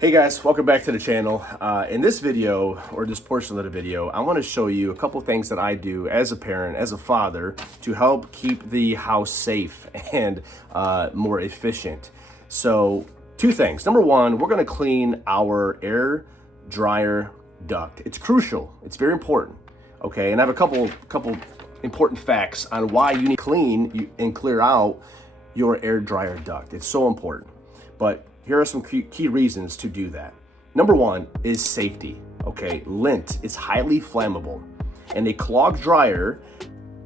Hey guys, welcome back to the channel. In this video, or this portion of the video, I want to show you a couple things that I do as a parent, as a father, to help keep the house safe and more efficient. So, two things. Number one, we're going to clean our air dryer duct. It's crucial. It's very important. Okay, and I have a couple important facts on why you need to clean and clear out your air dryer duct. It's so important. But here are some key reasons to do that. Number one is safety. Okay, lint is highly flammable, and a clogged dryer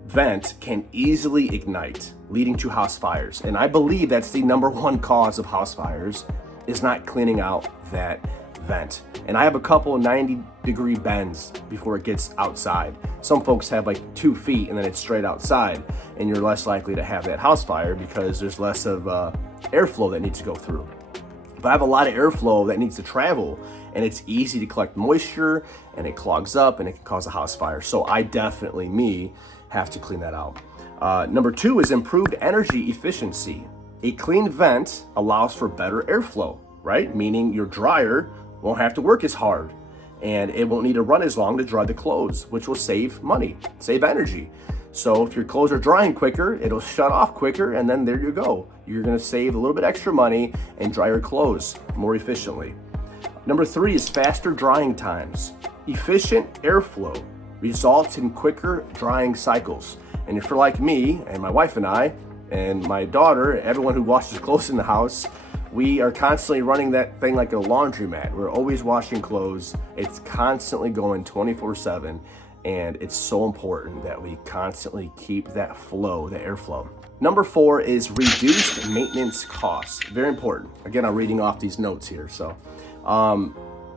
vent can easily ignite, leading to house fires. And I believe that's the number one cause of house fires, is not cleaning out that vent. And I have a couple of 90-degree bends before it gets outside. Some folks have like 2 feet and then it's straight outside, and you're less likely to have that house fire because there's less of airflow that needs to go through. But I have a lot of airflow that needs to travel, and it's easy to collect moisture, and it clogs up and it can cause a house fire. So I definitely, have to clean that out. Number two is improved energy efficiency. A clean vent allows for better airflow, right? Meaning your dryer won't have to work as hard, and it won't need to run as long to dry the clothes, which will save money, save energy. So if your clothes are drying quicker, it'll shut off quicker, and then there you go. You're gonna save a little bit extra money and dry your clothes more efficiently. Number three is faster drying times. Efficient airflow results in quicker drying cycles. And if you're like me and my wife and I and my daughter, everyone who washes clothes in the house, we are constantly running that thing like a laundromat. We're always washing clothes. It's constantly going 24/7. And it's so important that we constantly keep that flow, the airflow. Number four is reduced maintenance costs. Very important. Again, I'm reading off these notes here. So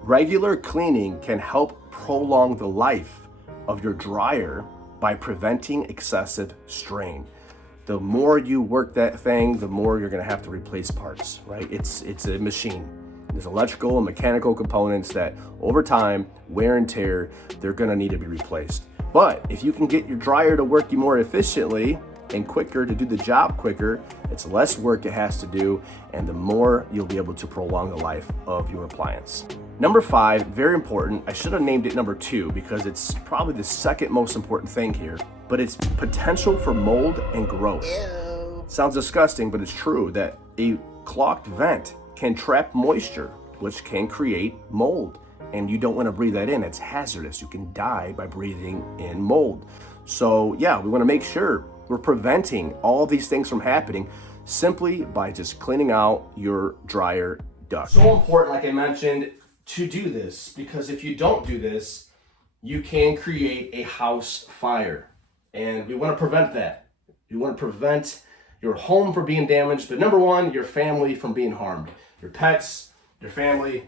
regular cleaning can help prolong the life of your dryer by preventing excessive strain. The more you work that thing, the more you're gonna have to replace parts, right? It's a machine. There's electrical and mechanical components that over time, wear and tear, they're gonna need to be replaced. But if you can get your dryer to work you more efficiently and quicker, to do the job quicker, it's less work it has to do, and the more you'll be able to prolong the life of your appliance. Number five, very important. I should have named it number two because it's probably the second most important thing here, but it's potential for mold and growth. Ew. Sounds disgusting, but it's true that a clogged vent can trap moisture, which can create mold. And you don't want to breathe that in. It's hazardous. You can die by breathing in mold. So yeah, we want to make sure we're preventing all these things from happening simply by just cleaning out your dryer duct. So important, like I mentioned, to do this, because if you don't do this, you can create a house fire. And we want to prevent that. You want to prevent your home from being damaged, but number one, your family from being harmed. Your pets, your family,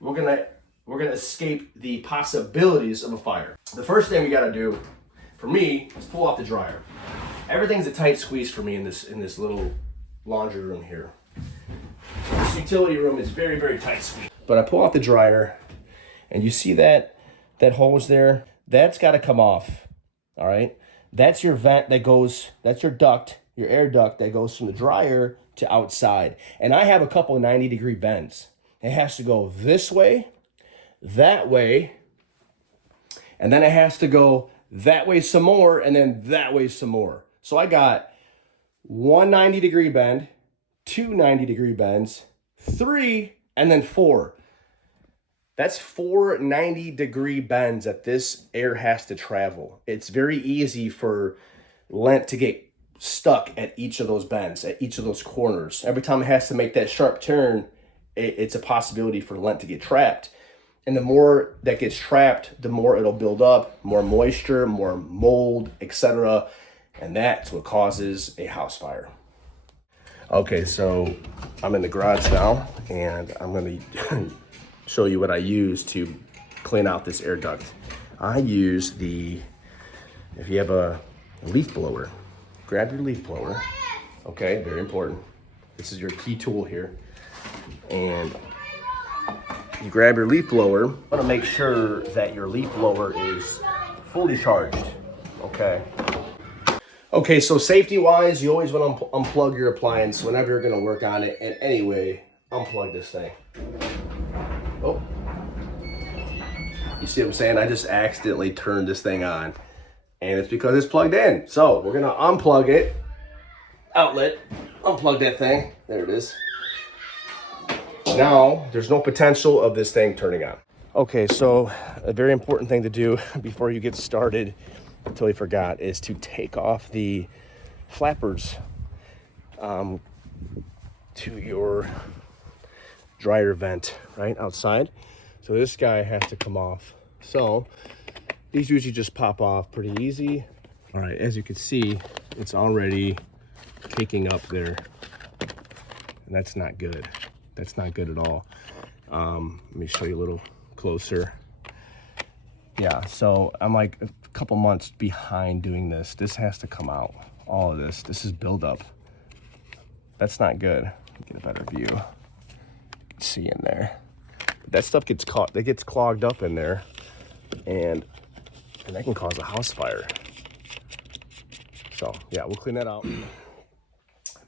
we're gonna escape the possibilities of a fire. The first thing we gotta do, for me, is pull off the dryer. Everything's a tight squeeze for me in this little laundry room here. This utility room is very, very tight squeeze. But I pull off the dryer, and you see that hose there? That's gotta come off, all right? That's your vent that goes, that's your duct, your air duct that goes from the dryer to outside. And I have a couple of 90-degree bends. It has to go this way, that way, and then it has to go that way some more, and then that way some more. So I got one 90-degree bend, two 90-degree bends, three, and then four. That's 4 90-degree bends that this air has to travel. It's very easy for lint to get stuck at each of those bends, at each of those corners. Every time it has to make that sharp turn, it's a possibility for lint to get trapped. And the more that gets trapped, the more it'll build up, more moisture, more mold, etc. And that's what causes a house fire. Okay, so I'm in the garage now, and I'm gonna show you what I use to clean out this air duct. I use if you have a leaf blower, grab your leaf blower, okay, very important. This is your key tool here. And you grab your leaf blower. You want to make sure that your leaf blower is fully charged, okay? Okay, so safety-wise, you always want to unplug your appliance whenever you're going to work on it. And anyway, unplug this thing. You see what I'm saying? I just accidentally turned this thing on, and it's because it's plugged in. So we're gonna unplug it, outlet, unplug that thing. There it is. Now there's no potential of this thing turning on. Okay, so a very important thing to do before you get started, I totally forgot, is to take off the flappers to your dryer vent right outside. So this guy has to come off. So these usually just pop off pretty easy. All right, as you can see, it's already caking up there. And that's not good. That's not good at all. Let me show you a little closer. Yeah, so I'm like a couple months behind doing this. This has to come out. All of this. This is buildup. That's not good. Get a better view. You can see in there. But that stuff gets caught. It gets clogged up in there, and that can cause a house fire. So yeah, we'll clean that out.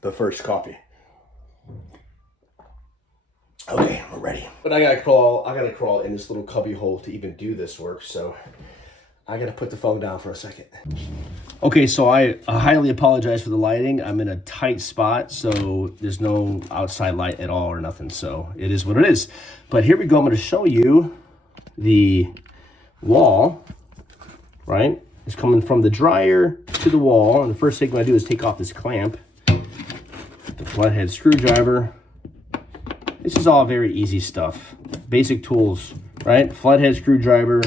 But first, coffee. Okay, we're ready. But I gotta crawl in this little cubby hole to even do this work. So I gotta put the phone down for a second. Okay, so I highly apologize for the lighting. I'm in a tight spot, so there's no outside light at all or nothing. So it is what it is. But here we go. I'm gonna show you the wall, right? It's coming from the dryer to the wall. And the first thing I'm gonna do is take off this clamp, the flathead screwdriver. This is all very easy stuff. Basic tools, right? Flathead screwdriver,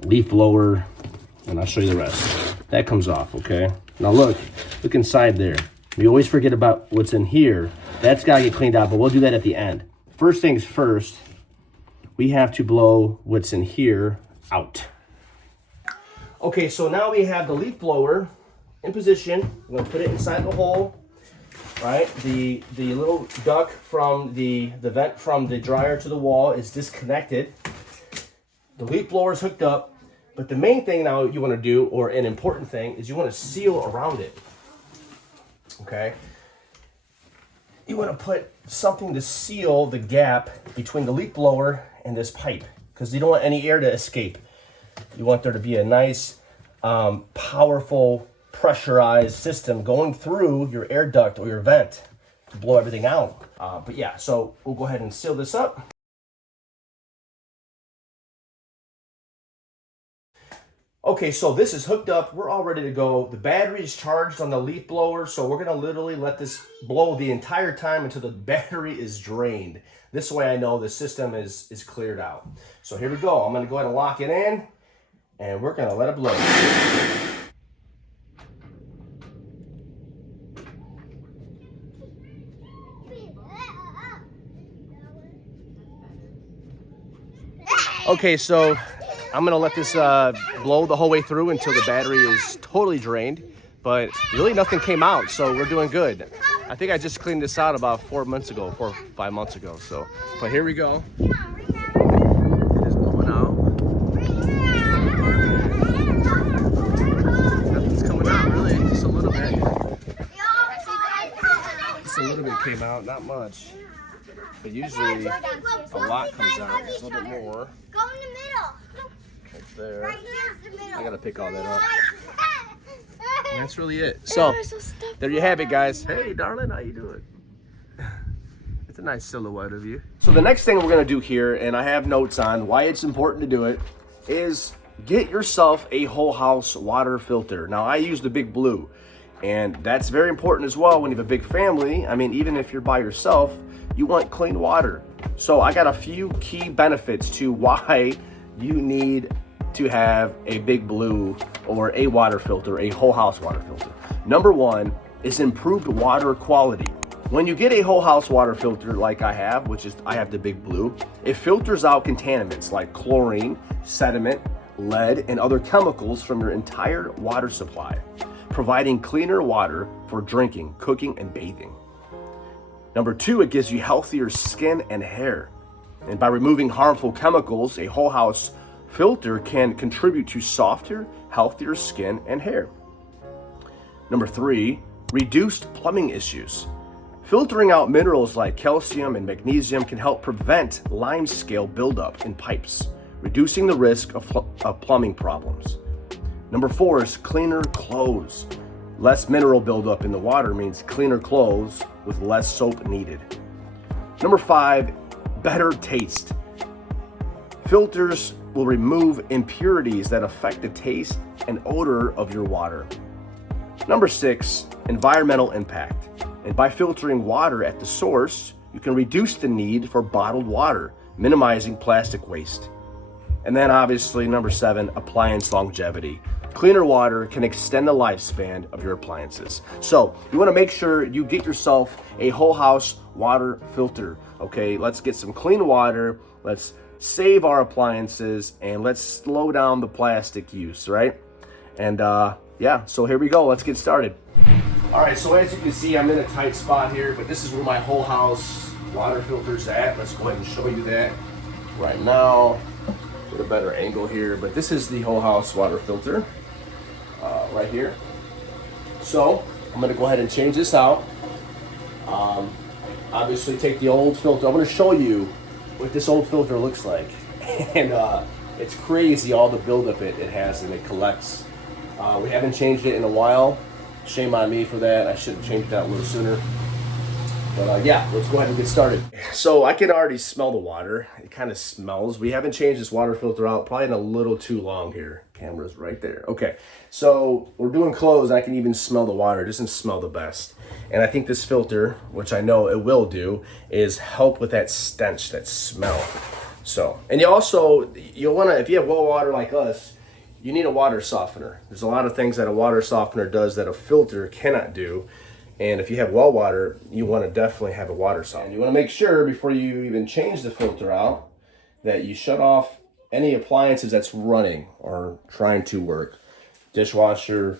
leaf blower, and I'll show you the rest. That comes off, okay? Now look inside there. We always forget about what's in here. That's gotta get cleaned out, but we'll do that at the end. First things first, we have to blow what's in here out. Okay, so now we have the leaf blower in position. We're gonna put it inside the hole, right? The little duct from the vent from the dryer to the wall is disconnected. The leaf blower is hooked up. But the main thing now you want to do, or an important thing, is you want to seal around it, okay? You want to put something to seal the gap between the leaf blower and this pipe, because you don't want any air to escape. You want there to be a nice, powerful, pressurized system going through your air duct or your vent to blow everything out. But yeah, so we'll go ahead and seal this up. Okay, so this is hooked up. We're all ready to go. The battery is charged on the leaf blower, so we're gonna literally let this blow the entire time until the battery is drained. This way I know the system is cleared out. So here we go. I'm gonna go ahead and lock it in, and we're gonna let it blow. Okay, so I'm gonna let this blow the whole way through until the battery is totally drained, but really nothing came out, so we're doing good. I think I just cleaned this out about 4 or 5 months ago, so, but here we go. It is blowing out. Nothing's coming out really, just a little bit. Just a little bit came out, not much. But usually a lot comes out, just a little bit more. Go in the middle. There. Right here's the middle. I gotta pick all that up. And that's really it. So there you have it, guys. Hey, darling, how you doing? It's a nice silhouette of you. So the next thing we're gonna do here, and I have notes on why it's important to do it, is get yourself a whole house water filter. Now I use the Big Blue, and that's very important as well when you have a big family. I mean, even if you're by yourself, you want clean water. So I got a few key benefits to why you need to have a Big Blue or a water filter, a whole house water filter. Number one is improved water quality. When you get a whole house water filter like I have, which is I have the Big Blue, it filters out contaminants like chlorine, sediment, lead, and other chemicals from your entire water supply, providing cleaner water for drinking, cooking, and bathing. Number two, it gives you healthier skin and hair. And by removing harmful chemicals, a whole house filter can contribute to softer, healthier skin and hair. Number three, reduced plumbing issues. Filtering out minerals like calcium and magnesium can help prevent limescale buildup in pipes, reducing the risk of plumbing problems. Number 4 is cleaner clothes. Less mineral buildup in the water means cleaner clothes with less soap needed. Number 5, better taste. Filters will remove impurities that affect the taste and odor of your water. Number 6, environmental impact. And by filtering water at the source, you can reduce the need for bottled water, minimizing plastic waste. And then obviously number 7, appliance longevity. Cleaner water can extend the lifespan of your appliances. So you want to make sure you get yourself a whole house water filter. Okay, let's get some clean water. Let's save our appliances and let's slow down the plastic use, right? And yeah, so here we go. Let's get started. All right, so as you can see, I'm in a tight spot here, but this is where my whole house water filter's at. Let's go ahead and show you that right now. Get a better angle here, but this is the whole house water filter right here. So I'm gonna go ahead and change this out. Obviously take the old filter. I'm gonna show you what this old filter looks like. And it's crazy all the buildup it has and it collects. We haven't changed it in a while. Shame on me for that. I should have changed it out a little sooner. But yeah, let's go ahead and get started. So I can already smell the water. It kind of smells. We haven't changed this water filter out probably in a little too long here. Camera's right there. Okay, so we're doing clothes. I can even smell the water. It doesn't smell the best. And I think this filter, which I know it will do, is help with that stench, that smell. So, and you'll want to, if you have well water like us, you need a water softener. There's a lot of things that a water softener does that a filter cannot do. And if you have well water, you want to definitely have a water softener. You want to make sure before you even change the filter out that you shut off any appliances that's running or trying to work. Dishwasher,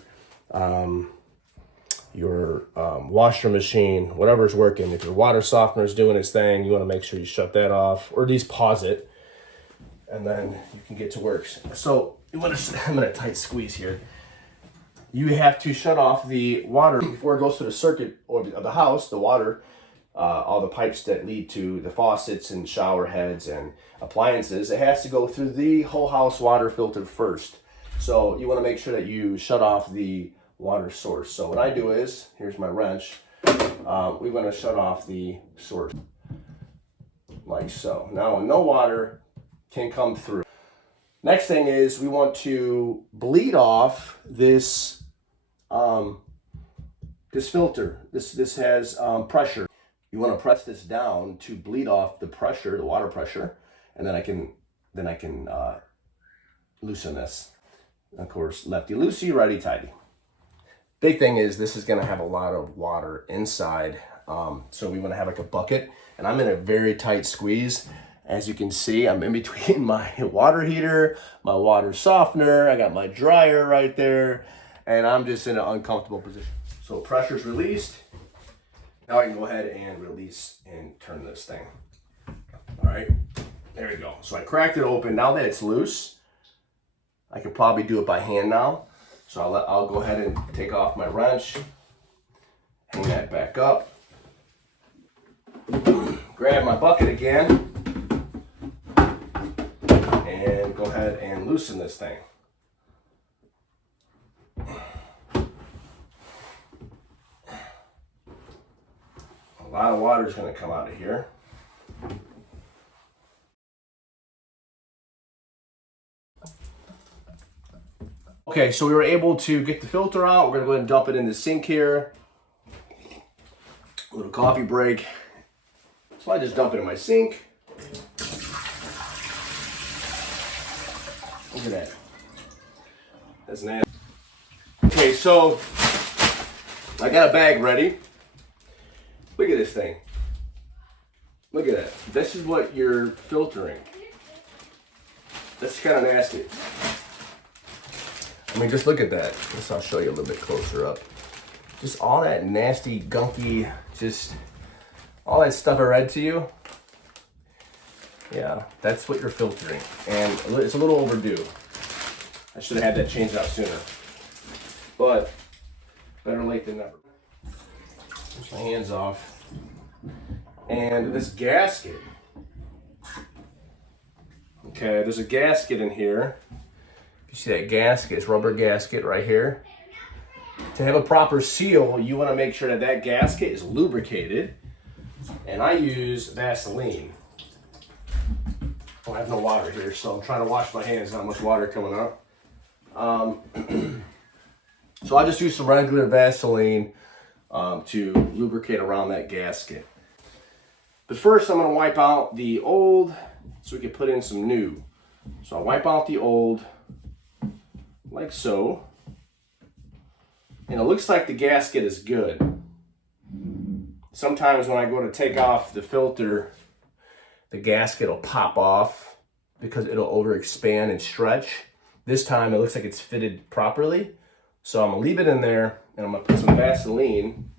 your washer machine, whatever's working. If your water softener is doing its thing, you want to make sure you shut that off or at least pause it, and then you can get to work. So you want to, I'm in a tight squeeze here. You have to shut off the water before it goes to the circuit of the house, the water, all the pipes that lead to the faucets and shower heads and appliances. It has to go through the whole house water filter first. So you want to make sure that you shut off the water source. So what I do is, here's my wrench. We want to shut off the source like so. Now no water can come through. Next thing is we want to bleed off this this filter. This has pressure. You want to press this down to bleed off the pressure, the water pressure, and then I can loosen this. Of course, lefty loosey, righty tighty. Big thing is this is going to have a lot of water inside, so we want to have like a bucket, and I'm in a very tight squeeze. As you can see, I'm in between my water heater, my water softener, I got my dryer right there, and I'm just in an uncomfortable position. So pressure's released. Now I can go ahead and release and turn this thing. All right, there we go. So I cracked it open. Now that it's loose, I could probably do it by hand now. So I'll go ahead and take off my wrench, hang that back up, grab my bucket again, and go ahead and loosen this thing. A lot of water is going to come out of here. Okay, so we were able to get the filter out. We're going to go ahead and dump it in the sink here. A little coffee break. So I just dump it in my sink. Look at that. That's nasty. Okay, so I got a bag ready. Look at this thing. Look at that. This is what you're filtering. That's kind of nasty. I mean, just look at that. I'll show you a little bit closer up. Just all that nasty, gunky, just all that stuff I read to you. Yeah, that's what you're filtering. And it's a little overdue. I should have had that changed out sooner. But better late than never. Push my hands off. And this gasket. Okay, there's a gasket in here. You see that gasket, it's rubber gasket right here. To have a proper seal, you want to make sure that that gasket is lubricated. And I use Vaseline. I have no water here, so I'm trying to wash my hands, not much water coming up. So I just use some regular Vaseline to lubricate around that gasket. But first I'm going to wipe out the old so we can put in some new. So I'll wipe out the old like so. And it looks like the gasket is good. Sometimes when I go to take off the filter, the gasket will pop off because it'll overexpand and stretch. This time it looks like it's fitted properly. So I'm gonna leave it in there and I'm gonna put some Vaseline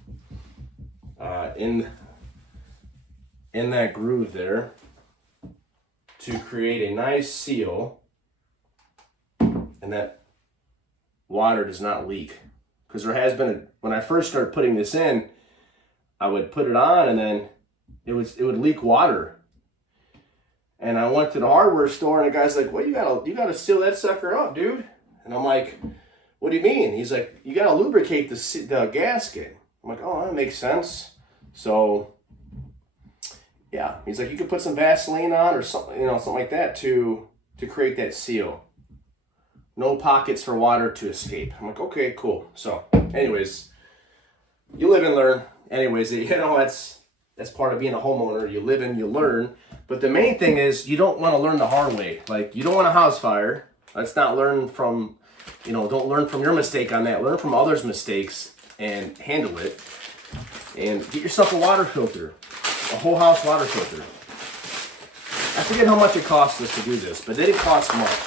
in that groove there to create a nice seal and that water does not leak. Because there has been, when I first started putting this in, I would put it on and then it would leak water. And I went to the hardware store and the guy's like, well, you gotta seal that sucker up, dude. And I'm like, what do you mean? He's like, you gotta lubricate the gasket. I'm like, oh, that makes sense. So yeah, he's like, you could put some Vaseline on or something, something like that to create that seal. No pockets for water to escape. I'm like, okay, cool. So anyways, you live and learn. Anyways, that's part of being a homeowner. You live and you learn. But the main thing is you don't want to learn the hard way. Like, you don't want a house fire. Let's not learn from, don't learn from your mistake on that. Learn from others' mistakes and handle it. And get yourself a water filter, a whole house water filter. I forget how much it cost us to do this, but it didn't cost much.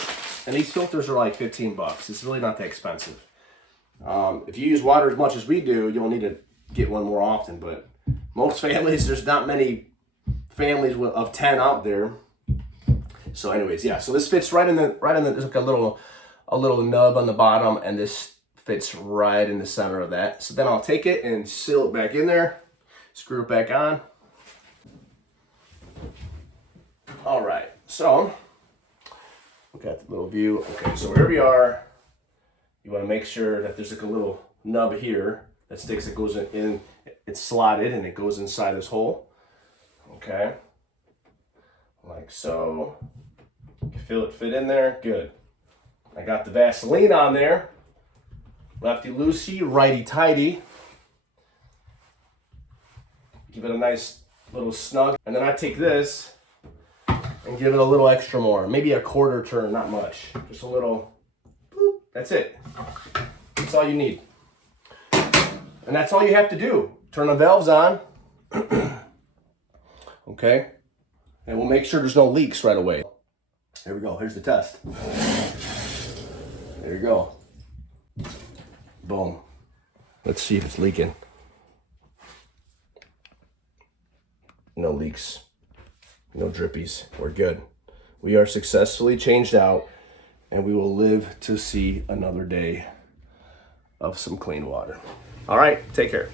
And these filters are like $15. It's really not that expensive. If you use water as much as we do, you'll need to get one more often. But most families, there's not many families of 10 out there. So anyways, yeah. So this fits right in the. There's like a little nub on the bottom, and this fits right in the center of that. So then I'll take it and seal it back in there, screw it back on. All right. So look at the little view. Okay. So here we are. You want to make sure that there's like a little nub here that sticks. That goes in. It's slotted and it goes inside this hole. Okay, like so. You feel it fit in there? Good. I got the Vaseline on there. Lefty-loosey, righty-tighty. Give it a nice little snug. And then I take this and give it a little extra more. Maybe a quarter turn, not much. Just a little, boop. That's it. That's all you need. And that's all you have to do. Turn the valves on. Okay, and we'll make sure there's no leaks right away. Here we go. Here's the test. There you go. Boom. Let's see if it's leaking. No leaks. No drippies. We're good. We are successfully changed out, and we will live to see another day of some clean water. All right, take care.